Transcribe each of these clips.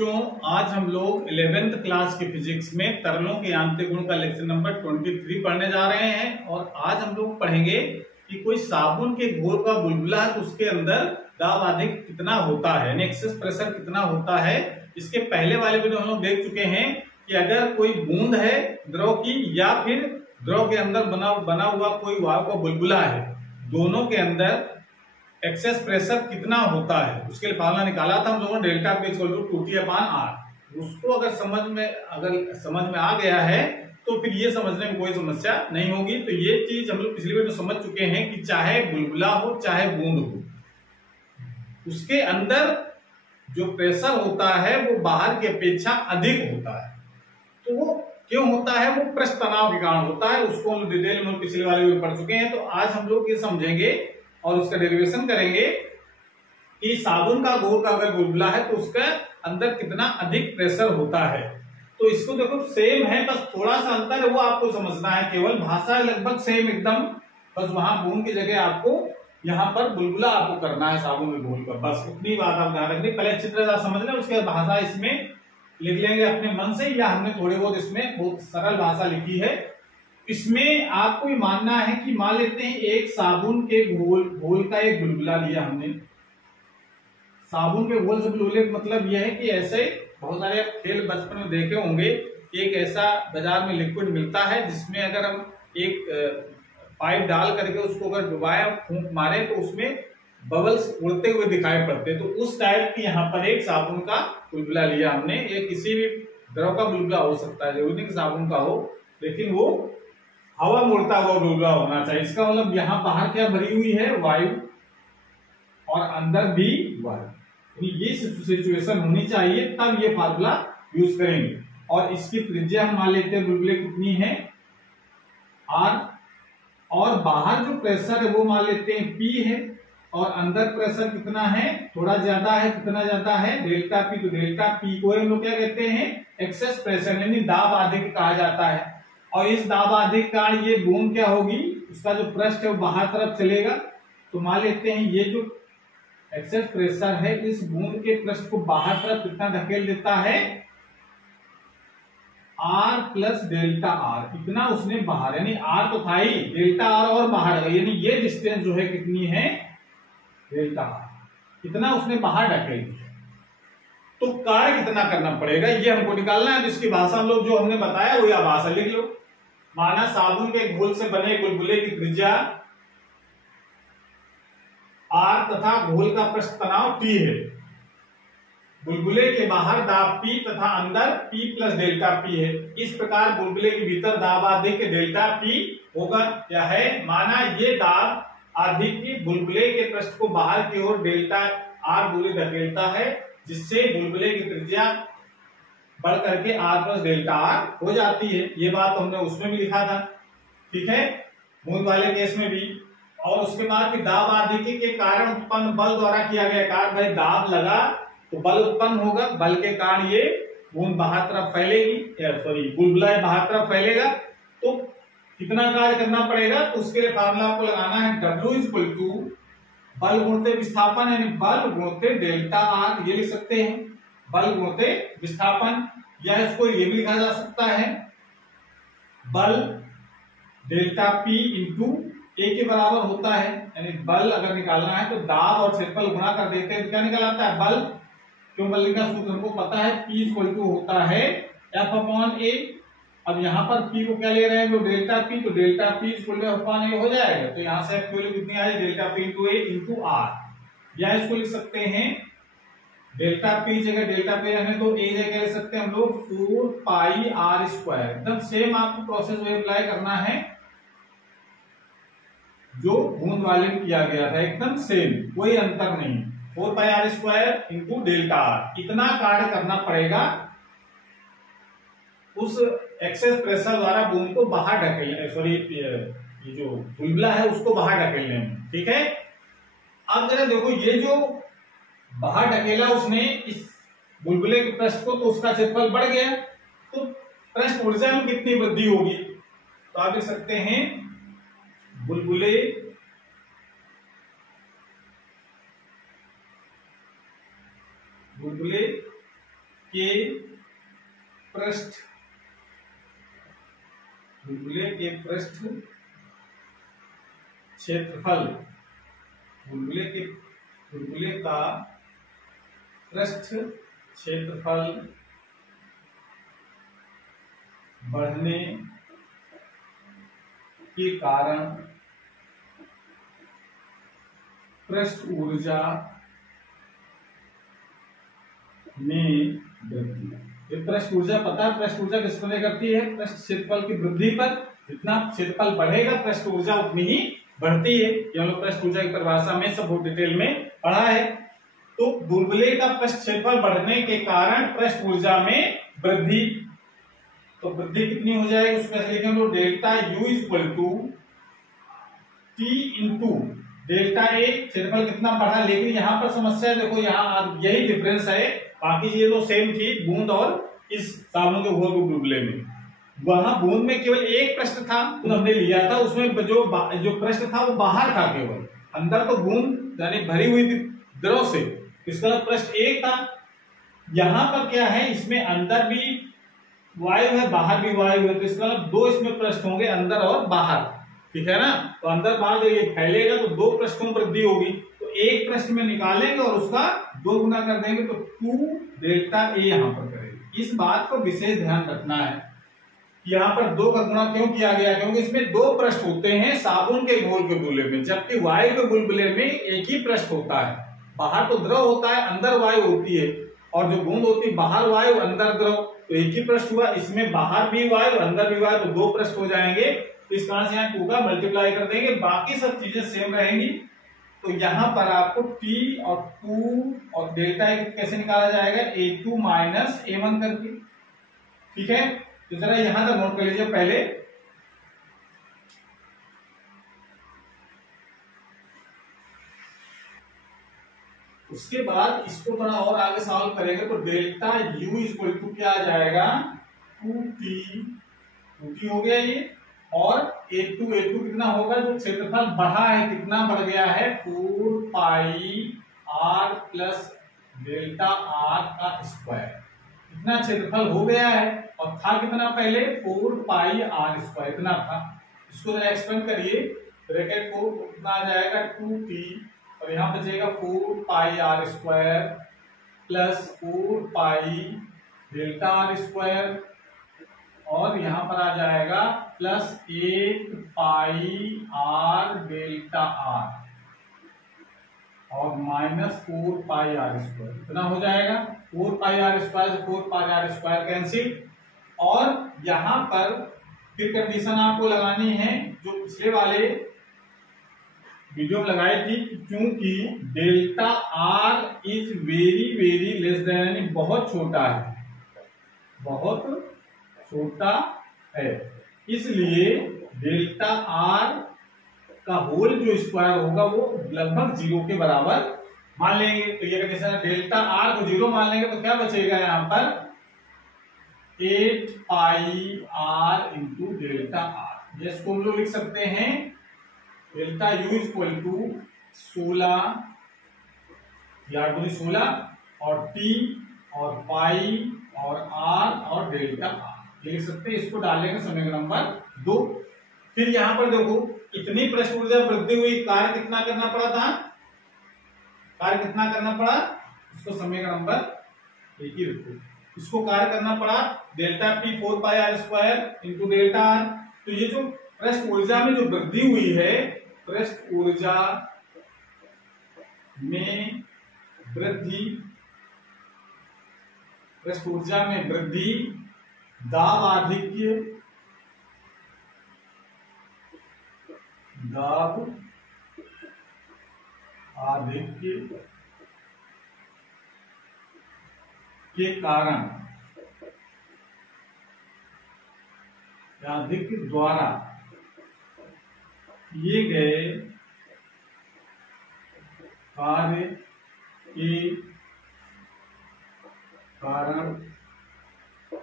बच्चों, आज हम लोग 11th क्लास की फिजिक्स में तरलों के यांत्रिक गुण का लेक्चर नंबर 23 पढ़ने जा रहे हैं। और आज हम लोग पढ़ेंगे कि कोई साबुन के घोल का बुलबुला है तो उसके अंदर दाब अधिक कितना होता है, यानी एक्सेस प्रेशर कितना होता है। इसके पहले वाले वीडियो हम लोग देख चुके हैं कि अगर कोई बूंद है द्रव की या फिर द्रव के अंदर बना हुआ कोई वायु का बुलबुला है, दोनों के अंदर एक्सेस प्रेशर कितना होता है उसके लिए फॉर्मूला निकाला था हम लोगों ने, डेल्टा P = 2T/R। उसको अगर समझ में आ गया है तो फिर ये समझने में कोई समस्या नहीं होगी। तो ये चीज हम लोग पिछली वीडियो समझ चुके हैं कि चाहे बुलबुला हो चाहे बूंद हो, उसके अंदर जो प्रेशर होता है वो बाहर की अपेक्षा अधिक होता है। तो वो क्यों होता है? वो पृष्ठ तनाव के कारण होता है। उसको हम डिटेल में पिछले वाले में पढ़ चुके हैं। तो आज हम लोग ये समझेंगे और उसका डेरिवेशन करेंगे कि साबुन का घोल का अगर बुलबुला है तो उसका अंदर कितना अधिक प्रेशर होता है। तो इसको देखो सेम है, बस थोड़ा सा अंतर है वो आपको समझना है। केवल भाषा लगभग सेम एकदम, बस वहां बूंद की जगह आपको यहाँ पर बुलबुला आपको करना है साबुन के घोल का, बस उतनी बात आप ध्यान रखनी। पहले अच्छी तरह से समझ लें, उसके बाद भाषा इसमें लिख लेंगे अपने मन से, या हमने थोड़े बहुत इसमें बहुत सरल भाषा लिखी है। इसमें आपको ये मानना है कि मान लेते हैं एक साबुन के घोल का एक बुलबुला लिया हमने। साबुन के घोल से बुलबुले का मतलब यह है कि ऐसे बहुत सारे खेल बचपन में देखे होंगे, एक ऐसा बाजार में लिक्विड मिलता है जिसमें अगर हम एक पाइप डाल करके उसको अगर डुबाए फूंक मारे तो उसमें बबल्स उड़ते हुए दिखाई पड़ते। तो उस टाइप की यहाँ पर एक साबुन का बुलबुला लिया हमने। ये किसी भी द्रव का बुलबुला हो सकता है, जरूरी नहीं कि साबुन का हो, लेकिन वो हवा में उड़ता हुआ बुलबुला होना चाहिए। इसका मतलब यहाँ बाहर क्या भरी हुई है? वायु, और अंदर भी वायु। ये सिचुएशन होनी चाहिए, तब ये फार्मूला यूज करेंगे। और इसकी त्रिज्या हम मान लेते हैं बुलबुले कितनी है? R। और बाहर जो प्रेशर है वो मान लेते हैं P है, और अंदर प्रेशर कितना है? थोड़ा ज्यादा है। कितना ज्यादा है? Delta P। तो डेल्टा P को हम लोग क्या कहते हैं? एक्सेस प्रेशर, यानी दाब अधिक कहा जाता है। और इस दाब अधिक के कारण ये बूंद क्या होगी? उसका जो पृष्ठ है वो बाहर तरफ चलेगा। तो मान लेते हैं ये जो एक्सेस प्रेशर है इस बूंद के पृष्ठ को बाहर तरफ कितना धकेल देता है? R + delta R। इतना उसने बाहर, यानी R तो था ही, डेल्टा R और बाहर, यानी ये डिस्टेंस जो है कितनी है? Delta R। इतना उसने बाहर धकेल दिया। तो कार्य कितना करना पड़ेगा ये हमको निकालना है। तो इसकी भाषा हम लोग जो हमने बताया वो या भाषा लिख लो। माना साबुन के घोल से बने बुलबुले की त्रिज्या R तथा घोल का पृष्ठ तनाव T है। बुलबुले के बाहर दाब P तथा अंदर P + डेल्टा P है। इस प्रकार बुलबुले के भीतर दाब अधिक डेल्टा P होगा क्या है? माना ये दाब अधिक बुलबुले के पृष्ठ को बाहर की ओर डेल्टा R दूरी धकेलता है, जिससे बुलबुले की त्रिज्या बढ़ करके R + डेल्टा R हो जाती है। ये बात हमने उसमें भी लिखा था, ठीक है, बूंद वाले केस में भी। और उसके बाद भी दाब अधिकी के कारण उत्पन्न बल द्वारा किया गया कार्य। भाई दाब लगा तो बल उत्पन्न होगा, बल के कारण ये बूंद बाहर तरफ फैलेगी, बुलबुला बाहर तरफ फैलेगा। तो कितना कार्य करना पड़ेगा? तो उसके लिए फार्मूला आपको लगाना है, W = बल गुणित विस्थापन, यानी बल गुणित डेल्टा R। ये लिख सकते हैं, बल गुणित विस्थापन, या इसको ये भी लिखा जा सकता है बल डेल्टा P × A के बराबर होता है। यानी बल अगर निकालना है तो दाब और क्षेत्रफल गुणा कर देते हैं तो क्या निकल आता है? बल। क्यों? बल का सूत्र हमको पता है, P = होता है F/A। अब यहाँ पर P को क्या ले रहे हैं? जो डेल्टा P, तो डेल्टा P = F/A हो जाएगा। तो यहाँ से F की वैल्यू कितनी आई? Delta P × A × R। या इसको लिख सकते हैं डेल्टा P जगह डेल्टा P रहने तो A जगह ले सकते हैं हम लोग 4πr²। एकदम सेम आपको प्रोसेस में अप्लाई करना है जो बूंद वाले में किया गया था, एकदम सेम, कोई अंतर नहीं। 4πr² × delta R। इतना कार्य करना पड़ेगा उस एक्सेस प्रेशर द्वारा बूंद को बाहर ढकेलने, सॉरी ये जो बुलबुला है उसको बाहर ढकेलने में, ठीक है। अब जरा देखो, ये जो बाहर ढकेला उसने इस बुलबुले के पृष्ठ को, तो उसका क्षेत्रफल बढ़ गया, तो पृष्ठ ऊर्जा में कितनी वृद्धि होगी? तो आप देख सकते हैं बुलबुले के पृष्ठ बुलबुले के पृष्ठ क्षेत्रफल बुलबुले का पृष्ठ क्षेत्रफल बढ़ने के कारण पृष्ठ ऊर्जा में वृद्धि। ये पृष्ठ ऊर्जा पता है, पृष्ठ ऊर्जा किस पर करती है? पृष्ठ क्षेत्रफल की वृद्धि पर। जितना क्षेत्रफल बढ़ेगा पृष्ठ ऊर्जा उतनी ही बढ़ती है। ये हम लोग पृष्ठ ऊर्जा की परिभाषा में सब बहुत डिटेल में पढ़ा है। तो बुलबुले का पृष्ठ क्षेत्रफल बढ़ने के कारण पृष्ठ ऊर्जा में वृद्धि। तो वृद्धि कितनी हो जाएगी उसमें से लिखेंगे delta U equal to T into delta A. क्षेत्रफल कितना बढ़ा, लेकिन यहाँ पर समस्या देखो, यहाँ यही डिफरेंस है। बाकी चीजें तो सेम थी बूंद और इस साबुन के घोल के बुलबुले में। वहां बूंद में केवल एक पृष्ठ था तो हमने लिया था, उसमें जो पृष्ठ था वो बाहर था, केवल अंदर तो बूंद यानी भरी हुई थी द्रव से, इसका पृष्ठ एक था। यहाँ पर क्या है, इसमें अंदर भी वायु है बाहर भी वायु है, तो इसका दो इसमें पृष्ठ होंगे, अंदर और बाहर, ठीक है ना। तो अंदर बाहर जब ये फैलेगा तो दो पृष्ठों में वृद्धि होगी, तो एक पृष्ठ में निकालेंगे और उसका दो गुना कर देंगे तो 2 डेल्टा ए यहाँ पर करेंगे। इस बात को विशेष ध्यान रखना है, यहाँ पर 2 का गुणा क्यों किया गया, क्योंकि इसमें 2 पृष्ठ होते हैं साबुन के घोल के बुलबुले में, जबकि वायु के बुलबुले में एक ही पृष्ठ होता है। बाहर तो द्रव होता है, अंदर वायु होती है, और जो बूंद होती है बाहर वायु अंदर द्रव, तो एक ही पृष्ठ हुआ। इसमें बाहर भी वायु अंदर भी वायु, तो 2 पृष्ठ हो जाएंगे। तो इस कारण से यहाँ 2 का मल्टीप्लाई कर देंगे, बाकी सब चीजें सेम रहेंगी। तो यहाँ पर आपको T और 2 और डेल्टा कैसे निकाला जाएगा, A2 माइनस A1 करके, ठीक है। तो जरा यहां तक नोट कर लीजिए पहले। उसके बाद इसको थोड़ा और आगे सॉल्व करेंगे तो डेल्टा U इक्वल टू क्या आ जाएगा, 2T हो गया ये, और A2 कितना होगा, जो क्षेत्रफल बढ़ा है कितना बढ़ गया है, 4 पाई r प्लस डेल्टा r का स्क्वायर, इतना क्षेत्रफल हो गया है। और था कितना पहले, 4 पाई r स्क्वायर इतना था। इसको जरा एक्सपेंड करिए, ब्रैकेट को कितना आ जाएगा 2t, और यहाँ बचेगा 4 पाई r square plus 4 pi delta r square, और यहाँ पर आ जाएगा प्लस 1 पाई r डेल्टा r और माइनस 4 पाई r स्क्वायर, इतना हो जाएगा। 4 पाई r स्क्वायर से 4 पाई r स्क्वायर कैंसिल। और यहाँ पर फिर कंडीशन आपको लगानी है जो पिछले वाले वीडियो में लगाई थी, क्योंकि delta r is very very less than, यानी बहुत छोटा है, बहुत छोटा है, इसलिए डेल्टा r का होल जो स्क्वायर होगा वो लगभग 0 के बराबर मान लेंगे। तो ये कंडीशन है, डेल्टा r को 0 मान लेंगे तो क्या बचेगा यहाँ पर, 8 पाई r इंटू डेल्टा r। इसको हम लोग लिख सकते हैं डेल्टा u इक्वल टू 16 या 16 और t और पाई और r और डेल्टा r, ये लिख सकते हैं। इसको डालेंगे समीकरण नंबर 2। फिर यहाँ पर देखो इतनी पृष्ठ ऊर्जा वृद्धि हुई, कार्य कितना करना पड़ा था, कार्य कितना करना पड़ा, इसको समीकरण नंबर 1 ही रखो। इसको कार्य करना पड़ा डेल्टा p 4 पाई r square into delta r। तो ये जो पृष्ठ ऊर्जा में जो वृद्धि हुई है, पृष्ठ ऊर्जा में वृद्धि, पृष्ठ ऊर्जा में वृद्धि दाब आधिक्य, दाब आधिक्य के कारण, आधिक्य द्वारा किए गए कार्य के कारण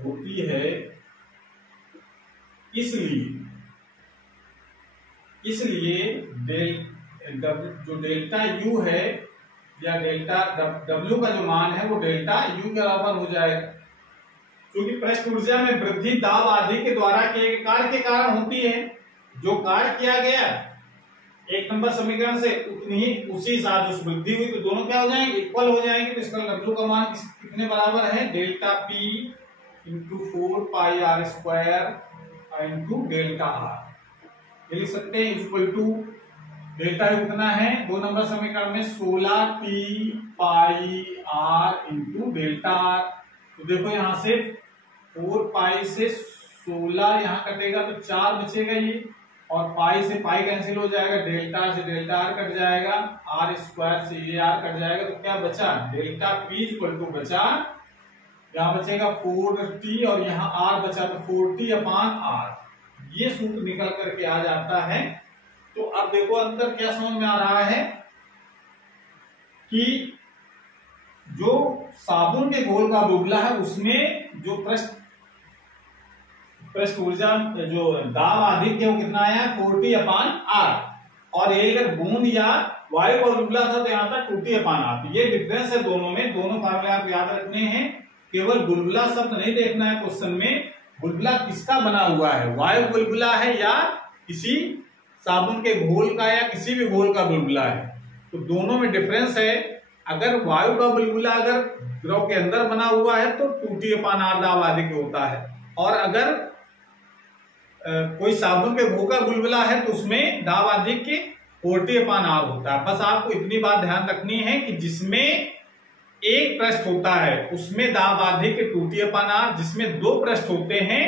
होती है। इसलिए जो डेल्टा U है या डेल्टा W का जो मान है वो डेल्टा U के बराबर हो जाएगा। क्योंकि पृष्ठ ऊर्जा में वृद्धि दाब आदि के द्वारा किए गए कार्य के कारण होती है। जो कार्य किया गया 1 नंबर समीकरण से उतनी ही उसी साथ जो वृद्धि हुई, तो दोनों क्या हो जाएंगे, इक्वल हो जाएंगे। तो इसका W का मान कितने बराबर है, delta P into 4 pi R square into delta R. लिख सकते हैं इक्वल टू डेल्टा कितना है 2 नंबर समीकरण में 16T pi R into delta R. तो देखो यहां से 4 पाई से 16 यहाँ कटेगा तो 4 बचेगा ये, और पाई से पाई कैंसिल हो जाएगा, डेल्टा से डेल्टा आर कट जाएगा, आर स्क्वायर से ये आर कट जाएगा। तो क्या बचा, डेल्टा पी इक्वल टू बचा, यहाँ बचेगा 4t और यहाँ आर बचा तो 4t अपान आर। ये सूत्र निकल करके आ जाता है। तो अब देखो अंतर क्या समझ में आ रहा है कि जो साबुन के घोल का बुलबुला है उसमें जो पृष्ठ ऊर्जा जो दाब अधिक है वो कितना आया है 4t अपान आर, और ये अगर बूंद या वायु का बुलबुला था तो यहाँ था 2t अपान आर। ये डिफरेंस है दोनों में, दोनों फार्मूले आप याद रखने हैं। केवल बुलबुला शब्द नहीं देखना है क्वेश्चन में, बुलबुला किसका बना हुआ है, वायु बुलबुला है या किसी साबुन के घोल का या किसी भी घोल का बुलबुला है। तो दोनों में डिफरेंस है। अगर वायु का बुलबुला अगर द्रव के अंदर बना हुआ है तो 2t अपान आर दाब अधिक होता है, और अगर कोई साबुन के घोल का बुलबुला है तो उसमें दाब अधिक के 4t अपान आर होता है। बस आपको इतनी बात ध्यान रखनी है कि जिसमें एक पृष्ठ होता है उसमें दाब अधिक 2t अपान आर, जिसमें 2 पृष्ठ होते हैं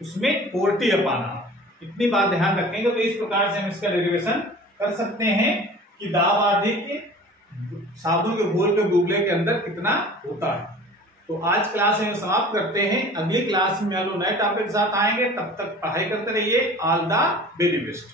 उसमें 4t अपान आर। इतनी बात ध्यान रखेंगे तो इस प्रकार से हम इसका डेरिवेशन कर सकते हैं कि दाब अधिक साबुन के घोल के बुलबुले के अंदर कितना होता है। तो आज क्लास में समाप्त करते हैं। अगली क्लास में हम लोग नए टॉपिक के साथ आएंगे। तब तक पढ़ाई करते रहिए। All the very best.